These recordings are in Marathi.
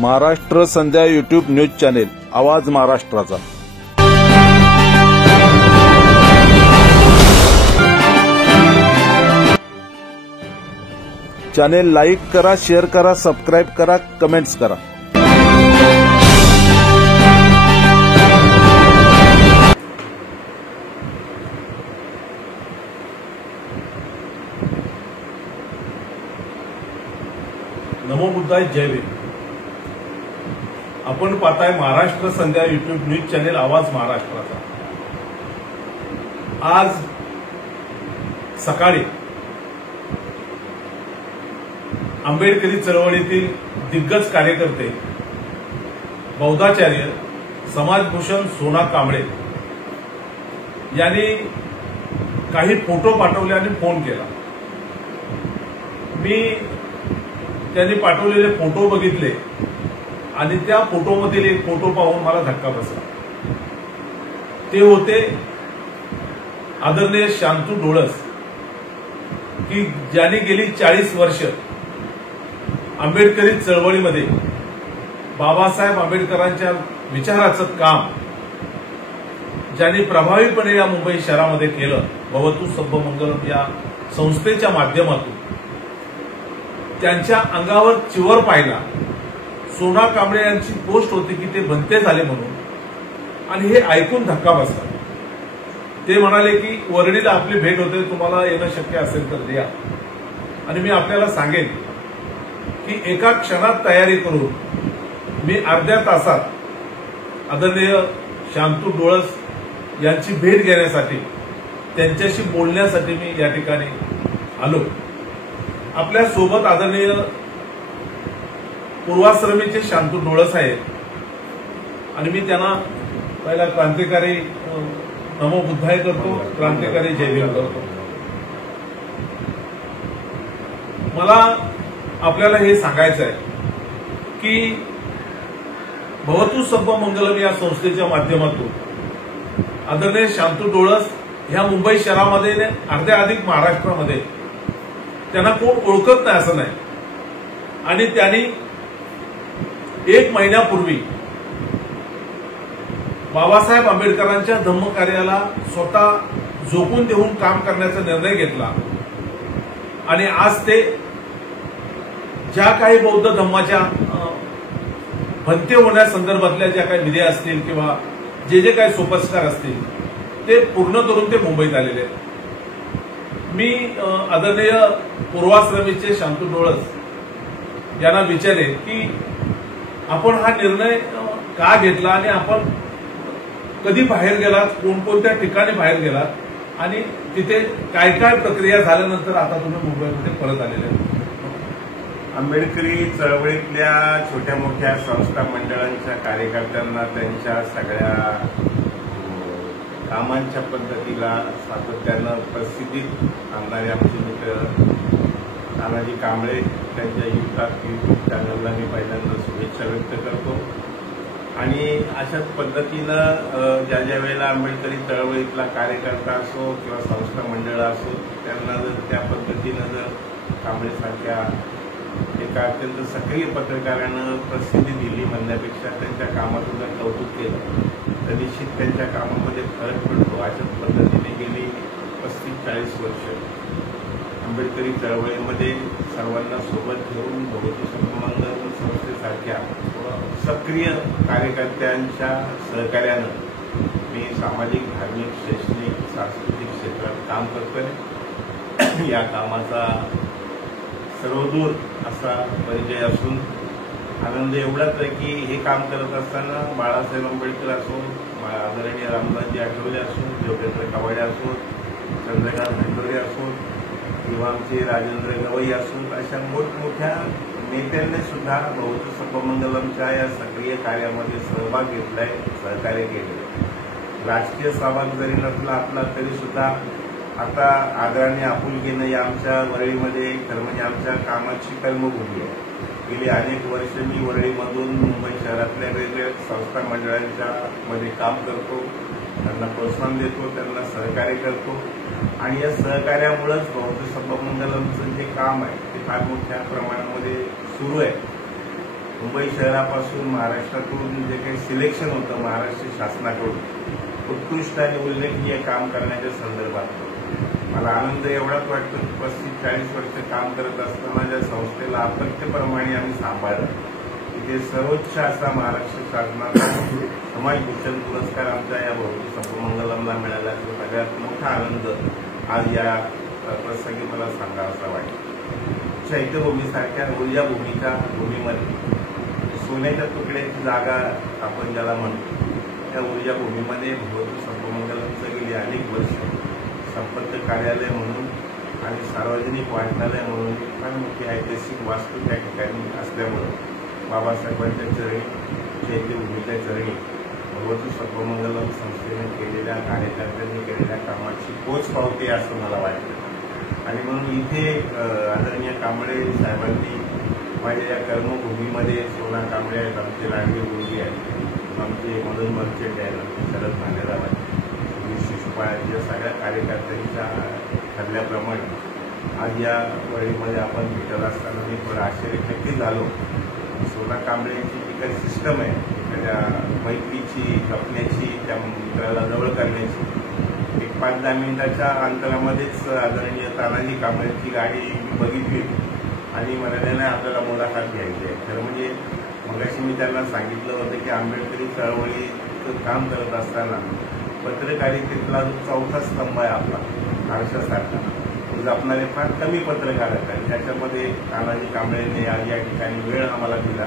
महाराष्ट्र संध्या यूट्यूब न्यूज चॅनेल आवाज महाराष्ट्राचा। चॅनेल लाईक करा, शेअर करा, सबस्क्राईब करा, कमेंट्स करा। नमो बुद्धाय, जय भीम। आपण पाहताय महाराष्ट्र संध्या यूट्यूब न्यूज चॅनेल आवाज महाराष्ट्राचा। आज सकाळी आंबेडकरी चळवळीतील दिग्गज कार्यकर्ते बौद्धाचार्य समाजभूषण सोना कांबळे यांनी काही फोटो पाठवले आणि फोन केला। मी त्यांनी पाठवलेले फोटो बघितले आणि त्या फोटोमधील एक फोटो पाहून मला धक्का बसला। ते होते आदरणीय शांतू डोळस, की ज्यांनी गेली 40 वर्ष आंबेडकरी चळवळीमध्ये बाबासाहेब आंबेडकरांच्या विचाराचं काम ज्यांनी प्रभावीपणे या मुंबई शहरामध्ये केलं, भवतु सब्ब मंगलम या संस्थेच्या माध्यमातून त्यांच्या अंगावर चिवर पाहिला। सोना कांबळे यांची पोस्ट होती की ते भंते झाले म्हणून, आणि हे ऐकून धक्का बसला। ते म्हणाले की वर्णीला आपली भेट होते, तुम्हाला येणं शक्य असेल तर द्या। आणि मी आपल्याला सांगेन की एका क्षणात तयारी करून मी अर्ध्या तासात आदरणीय शांतू डोळस यांची भेट घेण्यासाठी, त्यांच्याशी बोलण्यासाठी मी या ठिकाणी आलो। आपल्या सोबत आदरणीय पूर्वाश्रमीचे शांतू डोळस आहेत, आणि मी त्यांना पहिला क्रांतिकारी नमो बुद्धाय करतो, क्रांतिकारी जय भीम करतो। मला आपल्याला हे सांगायचं आहे की भवतु सब्ब मंगलम या संस्थेच्या माध्यमातून आदरणीय शांतू डोळस ह्या मुंबई शहरामध्ये अर्ध्या अधिक महाराष्ट्रामध्ये त्यांना कोण ओळखत नाही असं नाही, आणि त्यांनी 1 महिन्यापूर्वी बाबासाहेब आंबेडकरांच्या धम्मकार्याला स्वतः झोकून देऊन काम करण्याचा निर्णय घेतला। आणि आज ते ज्या काही बौद्ध धम्माच्या भंते होण्यासंदर्भातल्या ज्या काही विधी असतील किंवा जे काही सुपरस्टार असतील ते पूर्ण करून ते मुंबईत आलेले आहेत। मी आदरणीय पूर्वाश्रमीचे शांतू डोळस यांना विचारे की आपण हा निर्णय का घेतला, आणि आपण कधी बाहेर गेलात, कोणकोणत्या ठिकाणी बाहेर गेलात, आणि तिथे काय काय प्रक्रिया झाल्यानंतर आता तुम्ही मुंबईमध्ये परत आलेले आहात। आंबेडकरी चळवळीतल्या छोट्या मोठ्या संस्था मंडळांच्या कार्यकर्त्यांना त्यांच्या सगळ्या कामांच्या पद्धतीला सातत्यानं प्रसिद्धीत आणणारे आमचे मित्र नानाजी कांबळे त्यांच्या यूट्यूब चॅनलला मी पहिल्यांदा शुभेच्छा व्यक्त करतो। आणि अशाच पद्धतीनं ज्या ज्या वेळेला आंबेडकरी चळवळीतला कार्यकर्ता असो किंवा संस्था मंडळ असो, त्यांना जर त्या पद्धतीनं जर कांबळेसारख्या एका अत्यंत सक्रिय पत्रकारानं प्रसिद्धी दिली म्हणण्यापेक्षा त्यांच्या कामातून जर कौतुक केलं तर निश्चित त्यांच्या कामामध्ये फरक पडतो। अशाच पद्धतीने गेली 35-40 वर्ष आंबेडकरी चळवळीमध्ये सर्वांना सोबत घेऊन भवतु सब्ब मंगलम संस्थेसारख्या सक्रिय कार्यकर्त्यांच्या सहकार्यानं मी सामाजिक, धार्मिक, शैक्षणिक, सांस्कृतिक क्षेत्रात काम करतोय। या कामाचा सर्वदूर असा परिचय असून आनंद एवढाच आहे की हे काम करत असताना बाळासाहेब आंबेडकर असो, आदरणीय रामदासजी आठवले असो, जोगेंद्र कवाडे असो, चंद्रकांत हंडोरे असो किंवा आमचे राजेंद्र गवई असो, अशा मोठमोठ्या नेत्यांनी सुद्धा भवतु सब्ब मंगलमच्या या सक्रिय कार्यामध्ये सहभाग घेतलाय, सहकार्य केले। राजकीय सहभाग जरी नसला आपला तरी सुद्धा आता आदराने आपुलकीनं या आमच्या वरळीमध्ये खरं म्हणजे आमच्या कामाची कर्मभूमी आहे। गेली अनेक वर्ष मी वरळीमधून मुंबई शहरातल्या वेगवेगळ्या संस्था मंडळांच्या मध्ये काम करतो, त्यांना प्रोत्साहन देतो, त्यांना सहकार्य करतो, आणि या सहकार्यामुळेच भवतु सब्ब मंगलमचं जे काम आहे ते फार मोठ्या प्रमाणामध्ये सुरू आहे। मुंबई शहरापासून महाराष्ट्रातून जे काही सिलेक्शन होतं महाराष्ट्र शासनाकडून उत्कृष्ट आणि उल्लेखनीय काम करण्याच्या संदर्भात मला आनंद एवढाच वाटतो की 35-40 वर्ष काम करत असताना ज्या संस्थेला अपत्यप्रमाणे आम्ही सांभाळलं तिथे सर्वोच्च असा महाराष्ट्र शासनाचा समाजभूषण पुरस्कार आमच्या या भौतिक संपमंगलमला मिळाला तो सगळ्यात मोठा आनंद आज या प्रसंगी मला सांगावासा वाटतो. चैत्यभूमीसारख्या ऊर्जा भूमीमध्ये सोन्याच्या तुकड्याची जागा आपण ज्याला म्हणतो त्या ऊर्जा भूमीमध्ये भौतिक संपमंगलमचं गेली अनेक वर्ष संपत्त कार्यालय म्हणून आणि सार्वजनिक वाचनालय म्हणून फार मोठी ऐतिहासिक वास्तू त्या ठिकाणी असल्यामुळं बाबासाहेबांच्या चरणी चैत्यभूमीच्या चरणी भगवती सर्वमंगलम संस्थेने केलेल्या कार्यकर्त्यांनी केलेल्या कामाची पोच पावते असं मला वाटतं. आणि म्हणून इथे आदरणीय कांबळे साहेबांनी माझ्या या कर्मभूमीमध्ये सोना कांबळे आहेत, आमचे लाडके मुलगी आहेत, आमचे मदन मर्चंट आहेत, आमचे शरद मानेराव आहेत, शिशुपाळ या सगळ्या कार्यकर्त्यांच्या ठरल्याप्रमाणे आज या वळीमध्ये आपण भेटत असताना मी थोडं आश्चर्यचकित झालो. सोना कांबळेची जी काही सिस्टम आहे एखाद्या मैत्रीची जपण्याची त्या मित्राला जवळ करण्याची एक 5-10 मिनिटाच्या अंतरामध्येच आदरणीय तानाजी कांबळेची गाडी मी बघितली आणि म्हणाले नाही आपल्याला मुलाखत घ्यायची आहे. खरं म्हणजे मगाशी मी त्यांना सांगितलं होतं की आंबेडकरी चळवळीचं काम करत असताना पत्रकारितेतला जो चौथा स्तंभ आहे आपला आरशासारखा तो जपणारे फार कमी पत्रकार आहेत आणि त्याच्यामध्ये तानाजी कांबळेंनी आज या ठिकाणी वेळ आम्हाला दिला.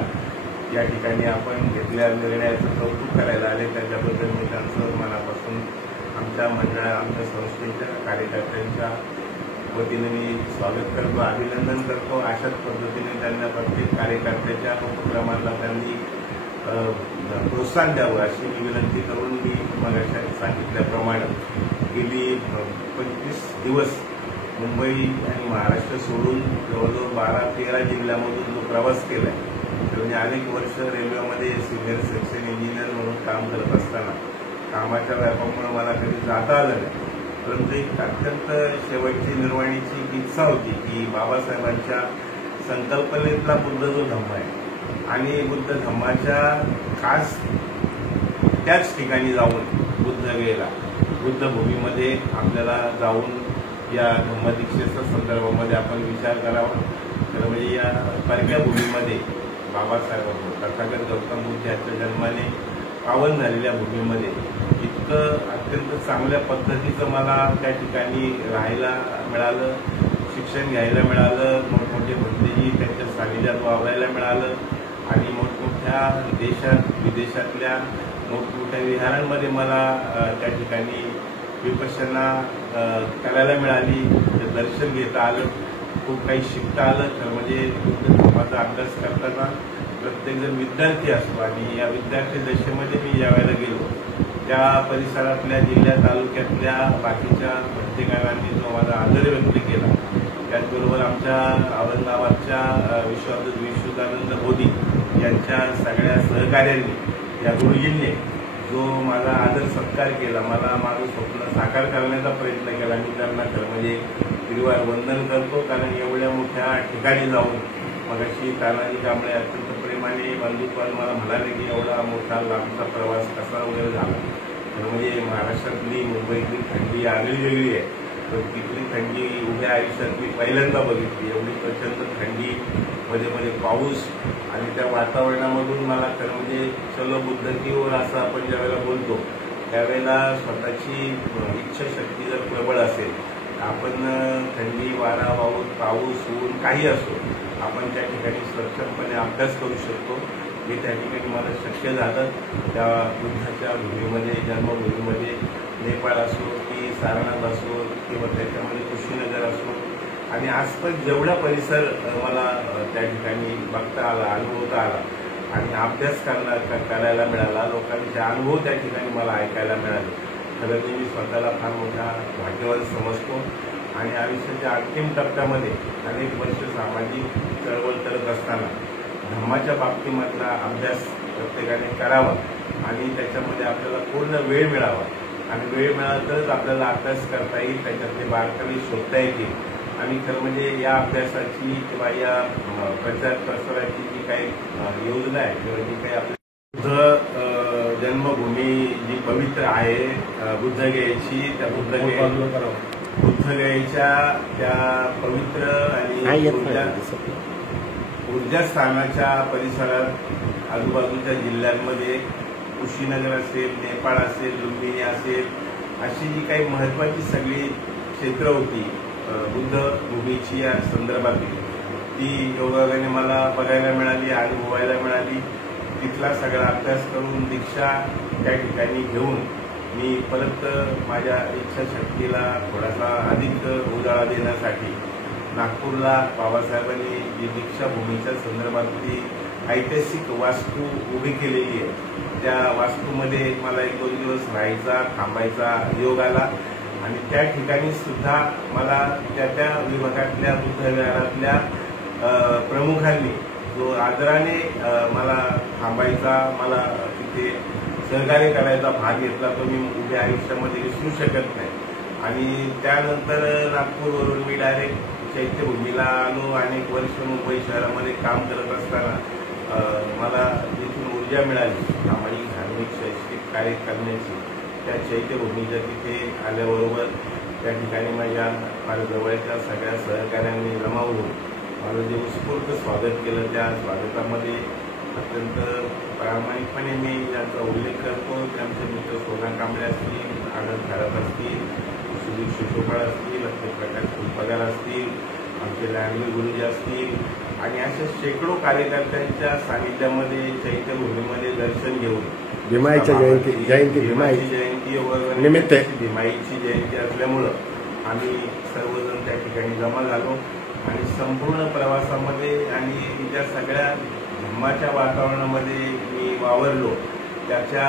या ठिकाणी आपण घेतलेल्या निर्णयाचं कौतुक करायला आले त्याच्याबद्दल मी त्यांचं मनापासून आमच्या मंडळा आमच्या संस्थेच्या कार्यकर्त्यांच्या वतीने मी स्वागत करतो, अभिनंदन करतो. अशाच पद्धतीने त्यांना प्रत्येक कार्यकर्त्याच्या उपक्रमाला त्यांनी प्रोत्साहन द्यावं अशी मी विनंती करून मी मगाशी सांगितल्याप्रमाणे गेली 25 दिवस मुंबई आणि महाराष्ट्र सोडून जवळजवळ 12-13 जिल्ह्यामधून जो प्रवास केला आहे म्हणजे अनेक वर्ष रेल्वेमध्ये सिनियर सेक्शन इंजिनियर म्हणून काम करत असताना कामाच्या व्यापामुळे मला कधी जाता आलं नाही. परंतु एक अत्यंत शेवटची निर्वाणीची इच्छा होती की बाबासाहेबांच्या संकल्पनेतला बुद्ध जो धम्म आहे आणि बुद्ध धम्माच्या खास त्याच ठिकाणी जाऊन बुद्धगयेला बुद्धभूमीमध्ये आपल्याला जाऊन या धम्मदीक्षेच्या संदर्भामध्ये आपण विचार करावा. तर म्हणजे या परक्या भूमीमध्ये बाबासाहेब तथागत गौतम बुद्ध यांच्या जन्माने पावन झालेल्या भूमीमध्ये इतकं अत्यंत चांगल्या पद्धतीचं मला त्या ठिकाणी राहायला मिळालं, शिक्षण घ्यायला मिळालं, मोठमोठे भंतेजी त्यांच्या सानिध्यात वावरायला मिळालं आणि मोठमोठ्या देशात विदेशातल्या मोठमोठ्या विहारांमध्ये मला त्या ठिकाणी विपश्यना करायला मिळाली, दर्शन घेता आलं, खूप काही शिकता आलं. तर म्हणजे बुद्ध धर्माचा अभ्यास करताना प्रत्येकजण विद्यार्थी असतो आणि या विद्यार्थी दशेमध्ये मी ज्यावेळेला गेलो त्या परिसरातल्या जिल्ह्या तालुक्यातल्या बाकीच्या प्रत्येकांनी जो माझा आदर व्यक्त केला त्याचबरोबर आमच्या औरंगाबादच्या विश्वदानंद मोदी यांच्या सगळ्या सहकार्यांनी या गुरुजींनी जो माझा आदर सत्कार केला, मला माझं स्वप्न साकार करण्याचा प्रयत्न केला. मी त्यांना खरं म्हणजे त्रिवार वंदन करतो. कारण एवढ्या मोठ्या ठिकाणी जाऊन मगाशी तानाजी कांबळे अत्यंत प्रेमाने बंधुत्वाने मला म्हणाले की एवढा मोठा लांबचा प्रवास कसा वगैरे झाला. तर म्हणजे महाराष्ट्रातली मुंबईतली थंडी आगळी वेगळी आहे, तर तिथली थंडी उभ्या आयुष्यात मी पहिल्यांदा बघितली. एवढी प्रचंड थंडी, मध्ये मध्ये पाऊस आणि त्या वातावरणामधून मला खरं म्हणजे चलो बुद्ध की ओर असं आपण ज्यावेळेला बोलतो त्यावेळेला स्वतःची इच्छाशक्ती जर प्रबळ असेल आपण थंडी, वारा, पाऊस, ऊन काही असो आपण त्या ठिकाणी स्वच्छपणे अभ्यास करू शकतो. हे त्या ठिकाणी मला शक्य झालं. त्या बुद्धाच्या भूमीमध्ये जन्मभूमीमध्ये नेपाळ असो की सारनाथ असो किंवा त्याच्यामध्ये कुशीनगर असो आणि आसपास जेवढा परिसर मला त्या ठिकाणी बघता आला, अनुभवता आला आणि अभ्यास करायला मिळाला, लोकांचे अनुभव त्या ठिकाणी मला ऐकायला मिळाले. खरं मी स्वतःला फार मोठा भाग्यवान समजतो आणि आयुष्याच्या अंतिम टप्प्यामध्ये अनेक वर्ष सामाजिक चळवळ करत असताना धम्माच्या बाबतीमधला अभ्यास प्रत्येकाने करावा आणि त्याच्यामध्ये आपल्याला पूर्ण वेळ मिळावा आणि वेळ मिळाला तरच आपल्याला अभ्यास करता येईल, त्याच्यातले बारकावे शोधता येतील आणि खरं म्हणजे या अभ्यासाची किंवा या प्रचार प्रसाराची जी काही योजना आहे किंवा जी काही आपली बुद्ध जन्मभूमी जी पवित्र आहे बुद्धगयेची, त्या बुद्धगयेच्या त्या पवित्र आणि ऊर्जा स्थानाच्या परिसरात आजूबाजूच्या जिल्ह्यांमध्ये कुशीनगर असेल, नेपाळ असेल, लुंबिनी असेल, अशी जी काही महत्वाची सगळी क्षेत्र होती बुद्ध भूमीची या संदर्भातली, ती योगायोगाने मला बघायला मिळाली, अनुभवायला मिळाली. तिथला सगळा अभ्यास करून दीक्षा त्या ठिकाणी घेऊन मी परत माझ्या इच्छाशक्तीला थोडासा अधिक उजाळा देण्यासाठी नागपूरला बाबासाहेबांनी जी दीक्षाभूमीच्या संदर्भातली ऐतिहासिक वास्तू उभी केलेली आहे, त्या वास्तूमध्ये मला 1-2 दिवस राहायचा, थांबायचा योग आला. आणि त्या ठिकाणी सुद्धा मला त्या विभागातल्या बुद्धविहारातल्या प्रमुखांनी जो आदराने मला थांबायचा, मला तिथे सहकार्य करायचा भाग घेतला, तो मी उभ्या आयुष्यामध्ये विसरू शकत नाही. आणि त्यानंतर नागपूरवरून मी डायरेक्ट चैत्यभूमीला आलो. अनेक वर्ष मुंबई शहरामध्ये काम करत असताना मला जिथून ऊर्जा मिळाली सामाजिक, धार्मिक, शैक्षणिक कार्य करण्याची, त्या चैत्यभूमीच्या तिथे आल्याबरोबर त्या ठिकाणी माझ्या फार जवळच्या सगळ्या सहकार्यांनी जमावून माझं जे उत्स्फूर्त स्वागत केलं, त्या स्वागतामध्ये अत्यंत प्रामाणिकपणे मी याचा उल्लेख करतो की आमचे मित्र सोना कांबळे असतील, आनंद खरात असतील, सुधीर शिशोपाळ असतील, लक्ष्मीप्रकाश फुलपगार असतील, आमचे लँडवी गुरुजी असतील आणि अशा शेकडो कार्यकर्त्यांच्या सानिध्यामध्ये चैत्यभूमीमध्ये दर्शन घेऊन भीमाईची जयंती निमित्त भीमाईची जयंती असल्यामुळं आम्ही सर्वजण त्या ठिकाणी जमा झालो. आणि संपूर्ण प्रवासामध्ये आणि त्या सगळ्या धम्माच्या वातावरणामध्ये मी वावरलो. त्याच्या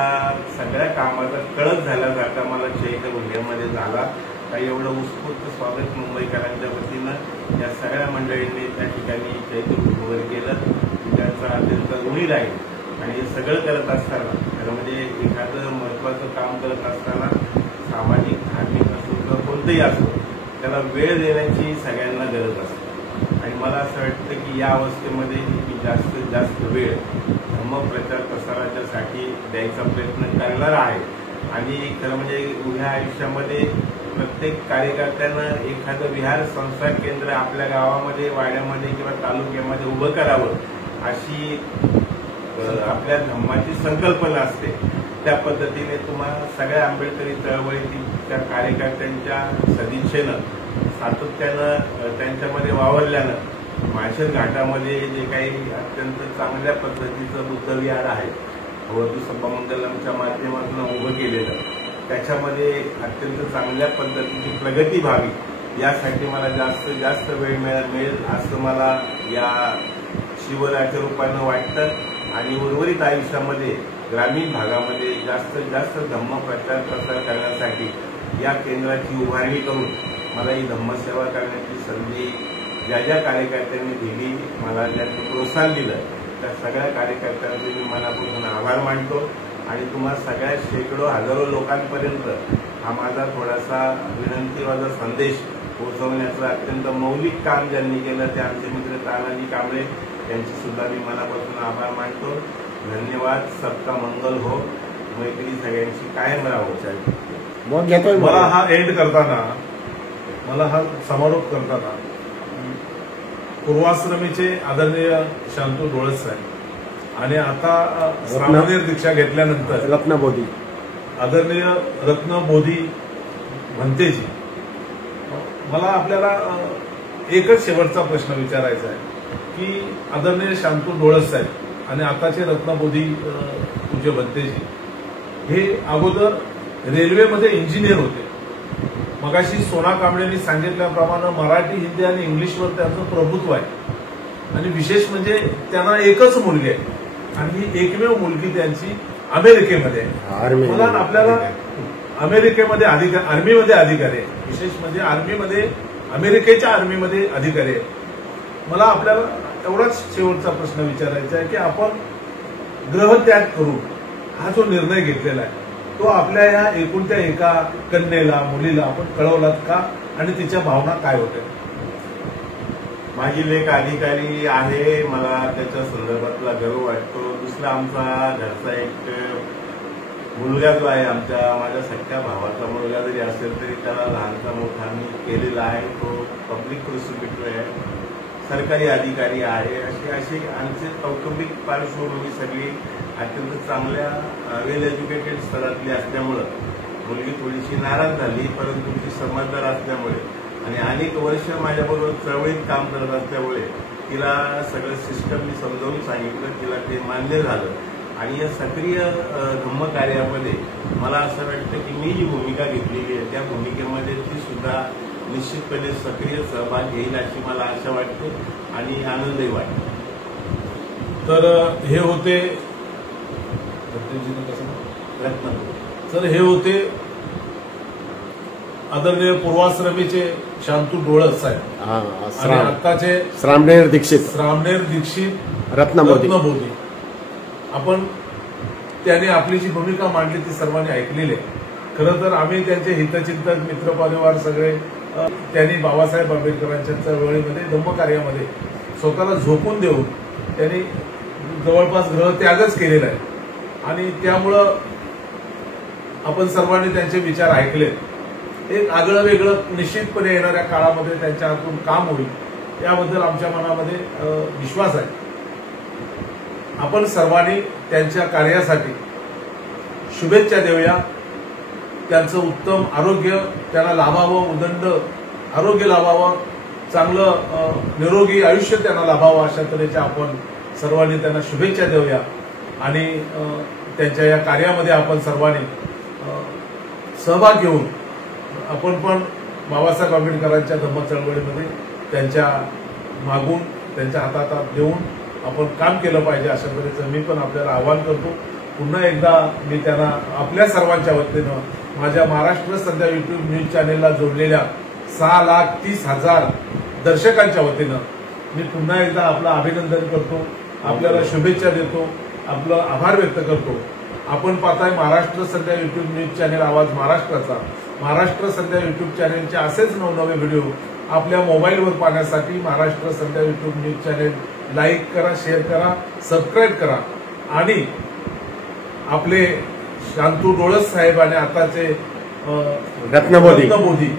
सगळ्या कामाचा कळप झाल्यासारखा मला चैत्यभूमीमध्ये झाला. काही एवढं उत्स्फूर्त स्वागत मुंबईकरांच्या वतीनं या सगळ्या मंडळींनी त्या ठिकाणी चैत्यभूमीवर केलं. त्यांचा अत्यंत ऋणी राहील. आणि हे सगळं करत असताना खरं म्हणजे एखादं महत्वाचं काम करत असताना सामाजिक, धार्मिक असो किंवा कोणतंही असो, त्याला वेळ देण्याची सगळ्यांना गरज असते. आणि मला असं वाटतं की या अवस्थेमध्ये मी जास्तीत जास्त वेळ धम्मप्रचार प्रसाराच्यासाठी द्यायचा प्रयत्न करणार आहे. आणि खरं म्हणजे उभ्या आयुष्यामध्ये प्रत्येक कार्यकर्त्यानं एखादं विहार संस्था केंद्र आपल्या गावामध्ये, वाड्यामध्ये किंवा तालुक्यामध्ये उभं करावं, अशी आपल्या धम्माची संकल्पना असते. त्या पद्धतीने तुम्हाला सगळ्या आंबेडकरी चळवळीच्या कार्यकर्त्यांच्या सदिच्छेनं, सातत्यानं त्यांच्यामध्ये वावरल्यानं माळशेज घाटामध्ये जे काही अत्यंत चांगल्या पद्धतीचं बुद्धविहार आहे, भगवती सभामंगलमच्या माध्यमातून उभं केलेलं, त्याच्यामध्ये अत्यंत चांगल्या पद्धतीची प्रगती व्हावी यासाठी मला जास्तीत जास्त वेळ मिळेल असं मला या शिवराच्या रूपानं वाटतं. आणि उर्वरित आयुष्यामध्ये ग्रामीण भागामध्ये जास्तीत जास्त धम्म प्रचार प्रसार करण्यासाठी या केंद्राची उभारणी करून मला ही धम्मसेवा करण्याची संधी ज्या ज्या कार्यकर्त्यांनी दिली, मला ज्यांनी प्रोत्साहन दिलं, त्या सगळ्या कार्यकर्त्यांचे मी मनापासून आभार मानतो. आणि तुम्हाला सगळ्या शेकडो हजारो लोकांपर्यंत हा माझा थोडासा विनंतीवाचा संदेश पोहोचवण्याचं अत्यंत मौलिक काम ज्यांनी केलं ते आमचे मित्र तानाजी कांबळे यांचे सुद्धा मी मनापासून आभार मानतो. धन्यवाद. सबका मंगल हो. मैत्री सगळ्यांची कायम राहो. मला हा एंड करताना, मला हा समारोप करताना पूर्वाश्रमीचे आदरणीय शांतू डोळस साहेब आणि आता सामान्य दीक्षा घेतल्यानंतर रत्नबोधी आदरणीय रत्नबोधी म्हणतेजी, मला आपल्याला एकच शेवटचा प्रश्न विचारायचा आहे की आदरणीय शांतू डोळस साहेब आणि आताचे रत्नबोधी पूज्य भन्तेजी हे अगोदर रेल्वेमध्ये इंजिनियर होते. मगाशी सोना कांबळेंनी सांगितल्याप्रमाणे मराठी, हिंदी आणि इंग्लिशवर त्यांचं प्रभुत्व आहे. आणि विशेष म्हणजे त्यांना एकच मुलगी आहे आणि ही एकमेव मुलगी त्यांची अमेरिकेमध्ये आहे. मला आपल्याला अमेरिकेमध्ये आर्मीमध्ये अधिकारी आहे. विशेष म्हणजे आर्मीमध्ये, अमेरिकेच्या आर्मीमध्ये अधिकारी आहे. मला आपल्याला एवढाच शेवटचा प्रश्न विचारायचा आहे की आपण ग्रहत्याग करून हा जो निर्णय घेतलेला आहे तो आपल्या या एकूण त्या एका कन्येला, मुलीला आपण कळवलात का आणि तिच्या भावना काय होत्या? माझी लेख अधिकारी आहे, मला त्याच्या संदर्भातला गर्व वाटतो. दुसरा आमचा घरचा एक मुलगा जो आहे, माझ्या सख्या भावाचा मुलगा जरी असेल तरी त्याला लहानचा मोठा मी केलेला आहे. तो पब्लिक प्रोसिक्युटर आहे, सरकारी अधिकारी आहे. अशी आमची कौटुंबिक पार्श्वभूमी सगळी अत्यंत चांगल्या वेल एज्युकेटेड स्तरातली असल्यामुळं मुलगी थोडीशी नाराज झाली, परंतु ती समजदार असल्यामुळे आणि अनेक वर्ष माझ्याबरोबर चळवळीत काम करत असल्यामुळे तिला सगळं सिस्टम मी समजावून सांगितलं, तिला ते मान्य झालं. आणि या सक्रिय धम्म कार्यामध्ये मला असं वाटतं की मी जी भूमिका घेतलेली आहे त्या भूमिकेमध्ये ती सुद्धा निश्चितपणे सक्रिय सहभाग घेईल अशी मला आशा वाटते आणि आनंदही वाटतो. तर हे होते तर हे होते आदरणीय पूर्वाश्रमीचे शांतू डोळस साहेब आणि आत्ताचे श्रामणेर दीक्षित रत्नबोधी. आपण त्यांनी आपली जी भूमिका मांडली ती सर्वांनी ऐकलेली आहे. खरं तर आम्ही त्यांचे हितचिंतक मित्रपरिवार सगळे त्यांनी बाबासाहेब आंबेडकरांच्या चळवळीमध्ये धम्मकार्यामध्ये स्वतःला झोकून देऊन त्यांनी जवळपास ग्रहत्यागच केलेला आहे आणि त्यामुळं आपण सर्वांनी त्यांचे विचार ऐकले. एक आगळं वेगळं निश्चितपणे येणाऱ्या काळामध्ये त्यांच्या हातून काम होईल याबद्दल आमच्या मनामध्ये विश्वास आहे. आपण सर्वांनी त्यांच्या कार्यासाठी शुभेच्छा देऊया. त्यांचं उत्तम आरोग्य त्यांना लाभावं, उदंड आरोग्य लाभावं, चांगलं निरोगी आयुष्य त्यांना लाभावं अशा तऱ्हेच्या आपण सर्वांनी त्यांना शुभेच्छा देऊया आणि त्यांच्या या कार्यामध्ये आपण सर्वांनी सहभाग घेऊन आपण पण बाबासाहेब आंबेडकरांच्या धम्म चळवळीमध्ये त्यांच्या मागून त्यांच्या हातात देऊन आपण काम केलं पाहिजे अशा तऱ्हेचं मी पण आपल्याला आवाहन करतो. पुन्हा एकदा मी त्यांना आपल्या सर्वांच्या वतीनं माझ्या महाराष्ट्र सध्या युट्यूब न्यूज चॅनेलला जोडलेल्या 6,30,000 दर्शकांच्या वतीनं मी पुन्हा एकदा आपलं अभिनंदन करतो, आपल्याला शुभेच्छा देतो, आपलं आभार व्यक्त करतो. आपण पाहताय महाराष्ट्र सध्या युट्यूब न्यूज चॅनेल आवाज महाराष्ट्राचा. महाराष्ट्र सध्या युट्यूब चॅनेलचे असेच नवनवे व्हिडिओ आपल्या मोबाईलवर पाहण्यासाठी महाराष्ट्र सध्या युट्यूब न्यूज चॅनेल लाईक करा, शेअर करा, सबस्क्राईब करा आणि आपले शांतू डोळस साहेब आणि आताचे रत्नबोधी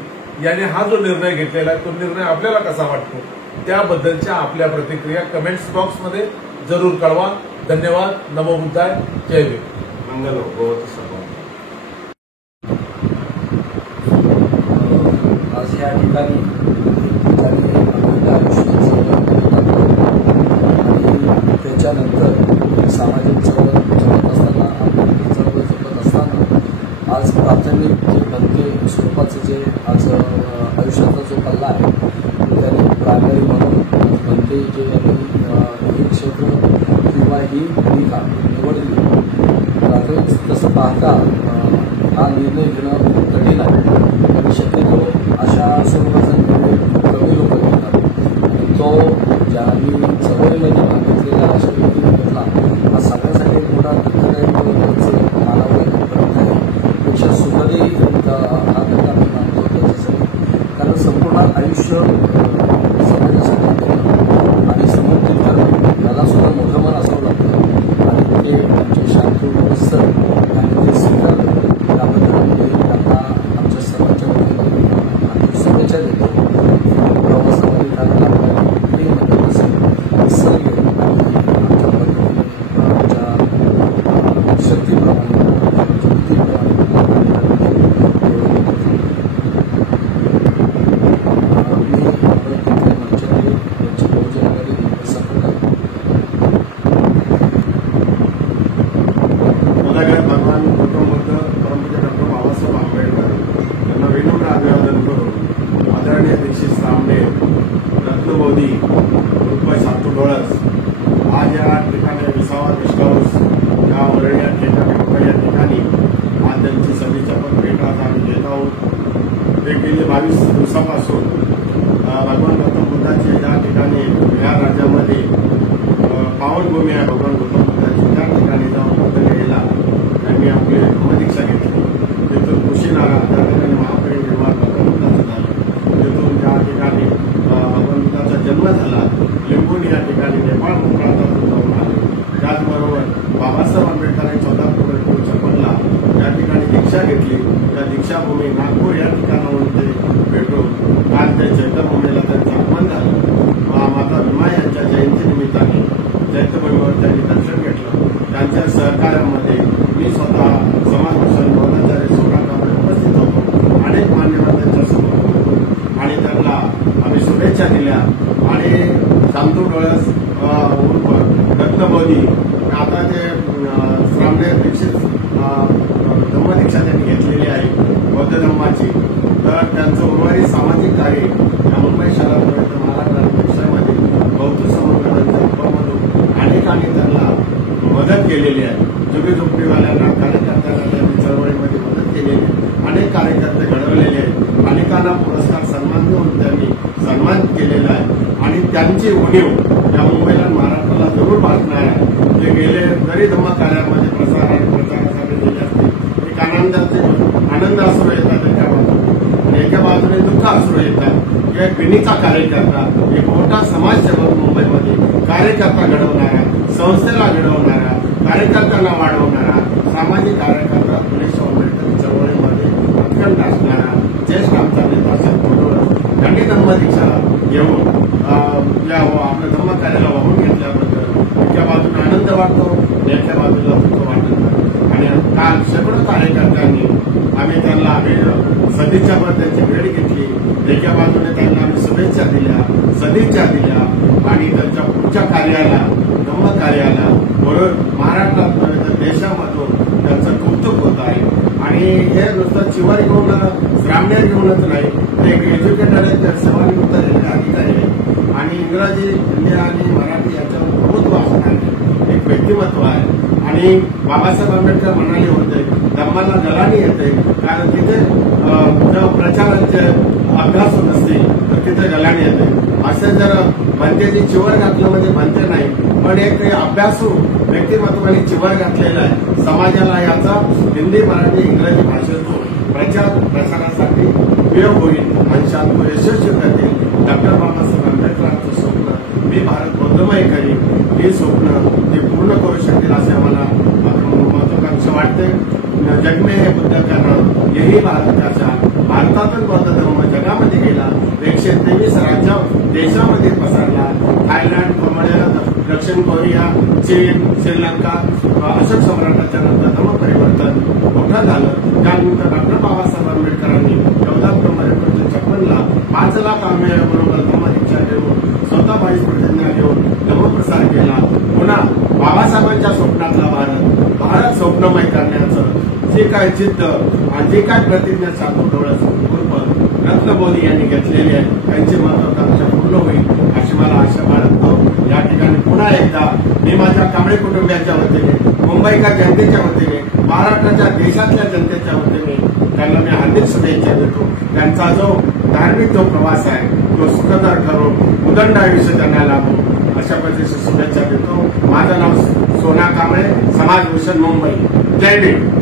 यांनी हा जो निर्णय घेतलेला आहे तो निर्णय आपल्याला कसा वाटतो त्याबद्दलच्या आपल्या प्रतिक्रिया कमेंट्स बॉक्समध्ये जरूर कळवा. धन्यवाद. नमो बुद्धाय. जय भीम. मंगल हो. आज या ठिकाणी त्याच्यानंतर सामाजिक चळवळ जपत असताना आंबेडकरी चळवळ जपत असताना आज प्राथमिक जे बनते स्वरूपाचं जे आज आयुष्याचा जो पल्ला आहे त्याने प्रायमरी म्हणून बनते जे ही क्षेत्र किंवा ही भूमिका निवडली. प्राथमिक तसं पाहता हा निर्णय घेणं खूप कठीण आहे आणि शक्यतो अशा स्वरूपाचा निर्णय खूप कमी लोक घेतात. तो ज्यांनी चळवळीमध्ये भाग घेतलेला अशा व्यक्तीने घेतला हा सगळ्यासाठी मोठा धक्कादायक मानावं करत आहे. पेक्षा सुखदही हा धक्का मी मानतो त्याच्यासाठी, कारण संपूर्ण आयुष्य समाजासाठी देणं आणि समर्पित करणं याला सुद्धा मोठं मन असावं लागतं आणि ते आमचे शांतू डोळस आणि ते स्वीकारलं त्याबद्दल मी त्यांना आमच्या सर्वांच्या वतीने शुभेच्छा देतो. प्रवासामध्ये त्यांना आपल्याला मदत असेल निसर्ग आणि आमच्या पद्धतीने आमच्या शक्तीप्रमाणे आमच्या बुद्धीप्रमाणे मी मंचाने यांची बहुजन आघाडी सफल भगवान गौतम बुद्ध परमपूज्य डॉक्टर बाबासाहेब आंबेडकर यांना विनम्र अभिवादन करून आदरणीय दीक्षित श्रामणेर रत्नबोधी रुपये शांतू डोळस आज या ठिकाणी 20वा गेस्ट हाऊस या वरळी या ठिकाणी आज त्यांची सभेच्या पण भेट आज आम्ही घेत आहोत. ते गेले 22 दिवसापासून भगवान गौतम बुद्धाची या ठिकाणी या राज्यामध्ये पावनभूमी आहे भगवान गौतम बुद्धाची त्या ठिकाणी जाऊन बुद्ध गेला त्यांनी आपली धम्मदीक्षा घेतली. तिथून कुशीनारा त्या ठिकाणी महापरिनिर्वाण भगवान बुद्धाचं झालं. तिथून त्या ठिकाणी भगवान बुद्धाचा जन्म झाला झाला. लिंबून या ठिकाणी नेपाळ प्रांतातून जाऊन आले. त्याचबरोबर बाबासाहेब आंबेडकरांनी 14 फेब्रुवारी 1956 या ठिकाणी दीक्षा घेतली. त्या दीक्षाभूमी नागपूर या ठिकाणाहून ते भेटून काल त्या चैत्यभूमीला त्यांचं आगमन झालं. माता भीमा यांच्या जयंतीनिमित्ताने चैत्यभूमीवर त्यांनी दर्शन घेतलं. त्यांच्या सहकार्यामध्ये मी स्वतः समाजभूषण गौरवाचार्य सोनाकांबळे उपस्थित होतो. अनेक मान्यवर त्यांच्यासमोर होतो आणि त्यांना आम्ही शुभेच्छा दिल्या. आणि शांतू डोळस उर्फ रत्नबोधी आता ते श्रामदेव दीक्षित धम्मदीक्षा त्यांनी घेतलेली आहे बौद्ध धर्माची. तर त्यांचं उर्वरित सामाजिक कार्य या मुंबई शहरापर्यंत महाराष्ट्र देशामध्ये बौद्ध समुदायाच्या रूपामधून अनेकांनी त्यांना मदत केलेली आहे. झुगीझोपडीवाल्यांना कार्यकर्त्यांना त्यांनी चळवळीमध्ये मदत केलेली आहे. अनेक कार्यकर्ते घडवलेले आहेत. अनेकांना पुरस्कार सन्मान देऊन त्यांनी सन्मानित केलेला आहे. आणि त्यांची उणीव या मुंबईला महाराष्ट्राला जरूर भासणार आहे. जे गेले जरी धम्म कार्यामध्ये प्रसार आणि प्रचारासाठी गेले असतील एक आनंद अश्रू येतात एका बाजूने आणि एका बाजूने दुःख अश्रू येतात. एक विनीचा कार्यकर्ता, एक मोठा समाजसेवक मुंबईमध्ये कार्यकर्ता घडवणारा, संस्थेला घडवणारा, कार्यकर्त्यांना वाढवणारा सामाजिक कार्यकर्ता फुले शाहू आंबेडकर चळवळीमध्ये अखंड असणारा ज्येष्ठ आमचा नेता शांतू डोळस यांनी धम्मदीक्षा घेऊन आपल्या धम्म कार्याला वाहून घेतल्याबद्दल एका बाजूने आनंद वाटतो आणि एका बाजूला दुःख वाटत. आणि काल शेकडो कार्यकर्त्यांनी आम्ही त्यांना सदिच्छावर त्यांची भेट घेतली. एका बाजूने त्यांना आम्ही शुभेच्छा दिल्या, सदिच्छा दिल्या आणि त्यांच्या पुढच्या कार्याला धम्म कार्याला बरोबर महाराष्ट्रात नव्हे तर देशामधून त्यांचं कौतुक होत आहे. आणि हे नुसतं चिवर घेऊन श्रामणेर घेऊनच नाही, ते एक एज्युकेटेड आहेत, सेवानिवृत्त झालेले अधिकारी आहेत आणि इंग्रजी, हिंदी आणि मराठी याच्यावर प्रभुत्व असणारे एक व्यक्तिमत्व आहे. आणि बाबासाहेब आंबेडकर म्हणाले होते धम्माला गलानी येते, कारण तिथे जेव्हा प्रचारांचे अभ्यास होत असतील तर तिथे गलानी येते. असे जर भंतेची चिवर घातलं म्हणजे भंते नाही, पण एक अभ्यासू व्यक्तिमत्वाने चिवर घातलेला आहे. समाजाला याचा हिंदी, मराठी, इंग्रजी भाषेतून प्रचार प्रसारासाठी उपयोग होईल आणि शांतू यशस्वी करतील. डॉक्टर बाबासाहेब आंबेडकरांचं स्वप्न मी भारत बौद्धमय करीन हे स्वप्न ते पूर्ण करू शकतील असे आम्हाला महत्वाकांक्षा वाटते. जग में है बुद्ध का नाम यही भारत का शान. भारतातून बौद्ध धर्म जगामध्ये गेला, 123 राज्य देशामध्ये पसरला. थायलंड, कमोडिया, दक्षिण कोरिया, चीन, श्रीलंका, अशोक सम्राटाच्या नंतर धर्म परिवर्तन मोठं झालं. त्यानंतर डॉक्टर बाबासाहेब आंबेडकरांनी 14 फेब्रुवारी 1956 5 लाख आंबेडकरांबरोबर धम्मदीक्षा घेऊन स्वतः 22 प्रतिज्ञा घेऊन धम्मप्रसार केला. पुन्हा बाबासाहेबांच्या स्वप्नातला भारत स्वप्नमय करण्याचं जे काय जिद्द आणि जे काय प्रतिज्ञा शांतू डोळस उर्फ रत्नबोधी यांनी घेतलेली आहे त्यांची महत्वाकांक्षा पूर्ण होईल अशी मला आशा बाळगतो. या ठिकाणी पुन्हा एकदा मी माझ्या कांबळे कुटुंबियांच्या वतीने, मुंबईकर जनतेच्या वतीने, महाराष्ट्राच्या देशातल्या जनतेच्या वतीने त्यांना मी हार्दिक शुभेच्छा देतो. त्यांचा जो धार्मिक जो प्रवास आहे तो सुखकर करून उदंड आयुष्य त्यांना लाभो अशा पद्धतीची शुभेच्छा देतो. माझं नाव सोना कांबळे, समाजभूषण, मुंबई. जय भीम.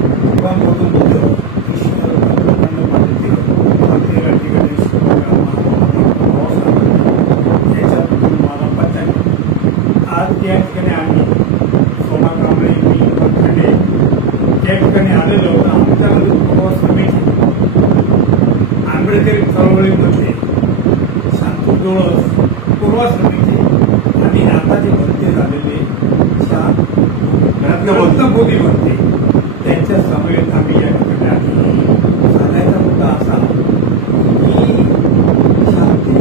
आज त्या ठिकाणी आम्ही सोना कांबळे त्या ठिकाणी आलेलो होतो. आमच्यामध्ये पूर्व समिती आंबेडकरी चळवळीमध्ये शांतू डोळस पूर्व समिती आणि आता जे भरती झालेले रत्नबोधी भरती त्यांच्या समवेत आम्ही या ठिकाणी आलेलो. सांगायचा मुद्दा असा की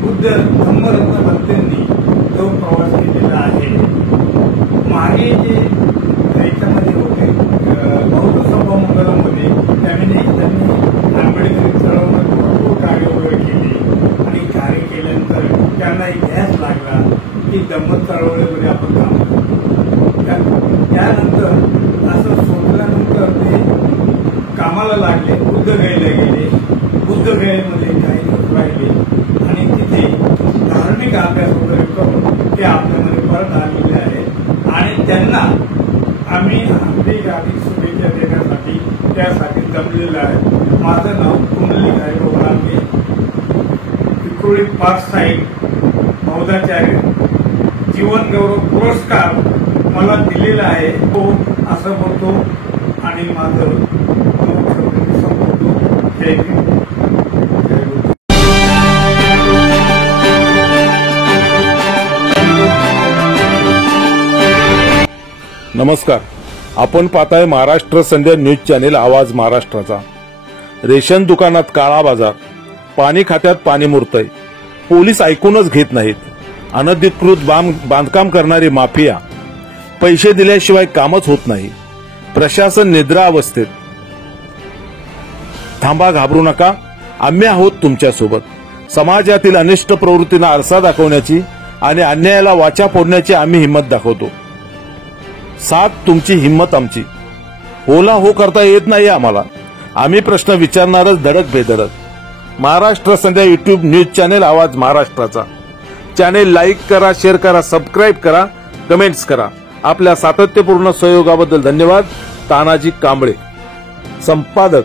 बुद्ध धम्मरत्न भरतींनी जो प्रवास केलेला आहे, मागे जे याच्यामध्ये होते बौद्ध सभामंडळामध्ये त्यांनी आंबेडकरी चळवळीत भरपूर कार्य वगैरे केले आणि कार्य केल्यानंतर त्यांना एक ध्यास लागला की धम्म चळवळीमध्ये आपण काम करू. त्यानंतर असं सोडल्यानंतर ते कामाला लागले, बुद्धगयेला गेले. बुद्धगयेमध्ये काही दिवस राहिले आणि तिथे धार्मिक अभ्यास वगैरे करून ते आपल्यामध्ये परत आलेले आहेत आणि त्यांना आम्ही अधिक शुभेच्छा देण्यासाठी त्यासाठी जमलेलं आहे. माझं नाव कुंडलिक आहे, पिंपळी पार्क साईड, बौद्ध औदाचार्य जीवन गौरव पुरस्कार मला दिलेला आहे तो असं बोलतो आणि माझं संपवतो. जय हिंद. नमस्कार. आपण पाहताय महाराष्ट्र संध्या न्यूज चॅनेल आवाज महाराष्ट्राचा. रेशन दुकानात काळा बाजार, पाणी खात्यात पाणी मुरतंय, पोलीस ऐकूनच घेत नाहीत, अनधिकृत बांधकाम करणारी माफिया, पैसे दिल्याशिवाय कामच होत नाही, प्रशासन निद्रा अवस्थेत. थांबा, घाबरू नका, आम्ही आहोत तुमच्यासोबत. समाजातील अनिष्ट प्रवृत्तींना आरसा दाखवण्याची आणि अन्यायाला वाचा फोडण्याची आम्ही हिंमत दाखवतो. साथ तुमची, हिंमत आमची. होला हो करता येत नाही आम्हाला. आम्ही प्रश्न विचारणारच धडक बेधडक. महाराष्ट्र संध्या युट्यूब न्यूज चॅनेल आवाज महाराष्ट्राचा. चॅनेल लाईक करा, शेअर करा, सबस्क्राईब करा, कमेंट्स करा. आपल्या सातत्यपूर्ण सहयोगाबद्दल धन्यवाद. तानाजी कांबळे, संपादक